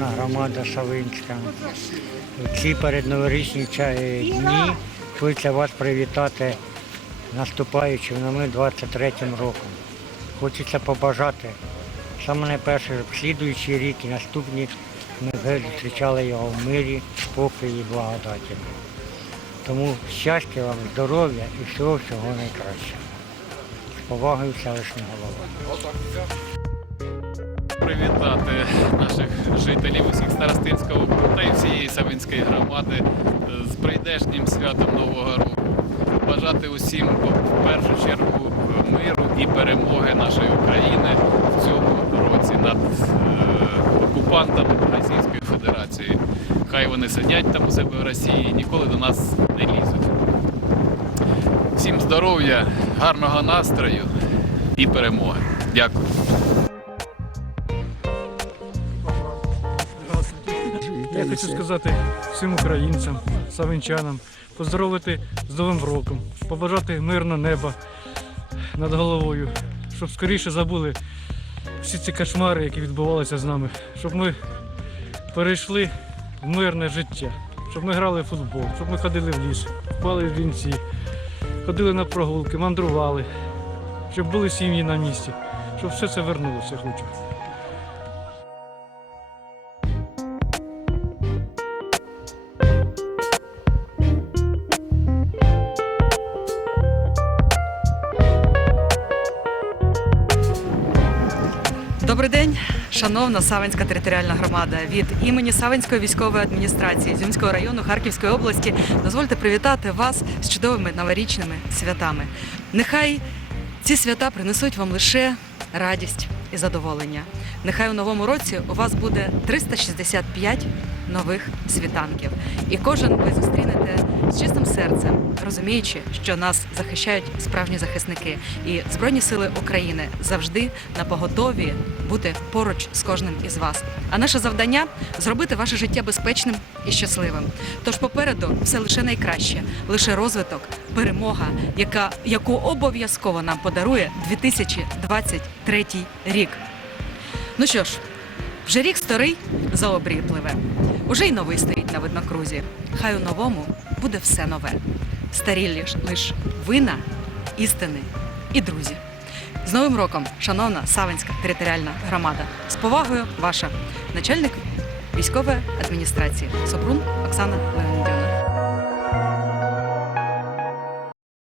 шановна громада Савинська. Ці передноворічні дні хочеться вас привітати наступаючим на ми 23-м роком. Хочеться побажати саме найперше, щоб слідуючий рік і наступні ми зустрічали його в мирі, спокої і благодаті. Тому щастя вам, здоров'я і всього всього найкращого. З повагою селищного голова. Привітати наших жителів усіх Старостинського та й всієї Савинської громади з прийдешнім святом Нового року. Бажати усім в першу чергу миру і перемоги нашої України в цьому році над е, окупантами Російської Федерації. Хай вони сидять там у себе в Росії і ніколи до нас не лізуть. Всім здоров'я, гарного настрою і перемоги. Дякую. Я хочу сказати всім українцям, савинчанам, поздоровити з Новим роком, побажати мирного неба над головою, щоб скоріше забули всі ці кошмари, які відбувалися з нами, щоб ми перейшли в мирне життя, щоб ми грали в футбол, щоб ми ходили в ліс, впали в вінці, ходили на прогулки, мандрували, щоб були сім'ї на місці, щоб все це вернулося, хочу. Добрий день, шановна Савинська територіальна громада. Від імені Савинської військової адміністрації Зюмського району Харківської області дозвольте привітати вас з чудовими новорічними святами. Нехай ці свята принесуть вам лише радість і задоволення. Нехай у новому році у вас буде 365 нових світанків, і кожен ви зустрінете з чистим серцем, розуміючи, що нас захищають справжні захисники, і Збройні сили України завжди на поготові бути поруч з кожним із вас. А наше завдання зробити ваше життя безпечним і щасливим. Тож попереду все лише найкраще, лише розвиток, перемога, яка яку обов'язково нам подарує 2023 рік. Ну що ж, вже рік старий за пливе. Уже й новий стоїть на виднокрузі. Хай у новому буде все нове. Старі лиш, вина, істини і друзі. З Новим роком, шановна Савинська територіальна громада. З повагою, ваша начальник військової адміністрації Собрун Оксана Леонідівна.